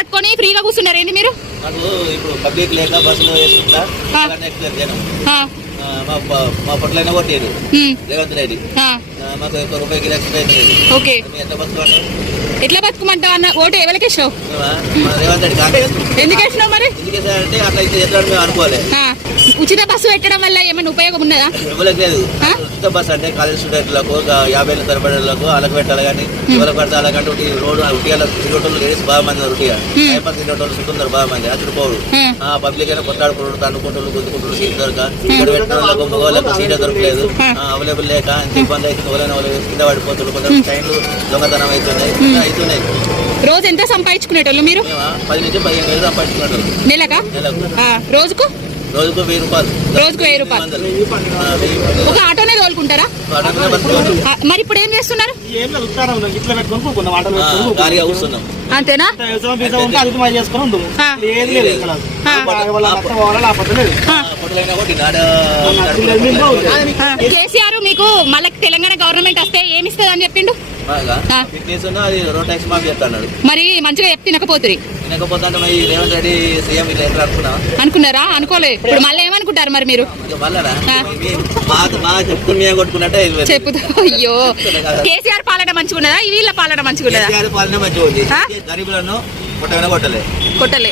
పట్టుకొని ఫ్రీగా కూర్చున్నారు. ఏంటి మీరు? ఇప్పుడు పబ్లిక్ లేక బస్సులో వేసుకుంటా మా పట్లైనా కొట్టేది. రేవంత్ రెడ్డి. మాకు ఒక్క ఓకే. ఎంత ఎట్లా బతుకుమంటావు అన్న ఓటు ఎవరికి వేసినావు? రేవంత్ రెడ్డి ఎందుకు వేసినావు మరి? ఎందుకు అంటే అట్లా అయితే ఎట్లా మేము అనుకోవాలి ఆ, ఉచిత బస్సు పెట్టడం వల్ల ఏమైనా ఉపయోగం ఉన్నదా? ఉచిత బస్ అంటే కాలేజ్ స్టూడెంట్లకు యాభై ఏళ్ళ తరబడులకు వాళ్ళకి పెట్టాలి కానీ ఎవరికి పడితే అలాగంటే ఒకటి రోడ్డు ఉటియాల తిరిగేటోళ్ళు లేడీస్ బాగా మంది ఉటియా టైంపాస్ తిరిగేటోళ్ళు చుట్టున్నారు బాగా మంది. అతడు పోడు ఉమ్, ఆ పబ్లిక్ అయినా కొట్లాడుకుంటారు తన్నుకుంటారు గుద్దుకుంటారు సీట్ దొరక. ఇక్కడ పెట్టిన వాళ్ళకు మగవాళ్ళకు సీట్ దొరకలేదు. అవైలబుల్ లేక ఇబ్బంది అవుతుంది ఎవరైనా వాళ్ళు కింద పడిపోతున్నారు. ట్రైన్లు దొంగతనం అవుతున్నాయి. అవుతున్నాయి. రోజు ఎంత సంపాదించుకునేటోళ్ళు మీరు? పది నుంచి పదిహేను వేలు సంపాదించుకుంటారు నెలగా రోజుకు? రోజుకు వెయ్యి రూపాయలు. రోజుకు వెయ్యి రూపాయలు. ఒక ఆటోనే తోలుకుంటారా? మరి ఇప్పుడు ఏం చేస్తున్నారు? ఖాళీగా కూర్చున్నాం. అంతేనా? కేసీఆర్ మీకు మళ్ళీ తెలంగాణ గవర్నమెంట్ వస్తే ఏమి ఇస్తుంది అని చెప్పిండు మరి మంచిగా చెప్తే తినకపోతుంది అనుకున్నారా? అనుకోలేదు ఇప్పుడు మళ్ళీ ఏమనుకుంటారు మరి మీరు. చెప్పుతూ అయ్యో. కేసీఆర్ పాలన మంచిగా ఉన్నదా వీళ్ళ పాలన మంచిగా గరీబులను కొట్టగానే కొట్టలే. కొట్టలే.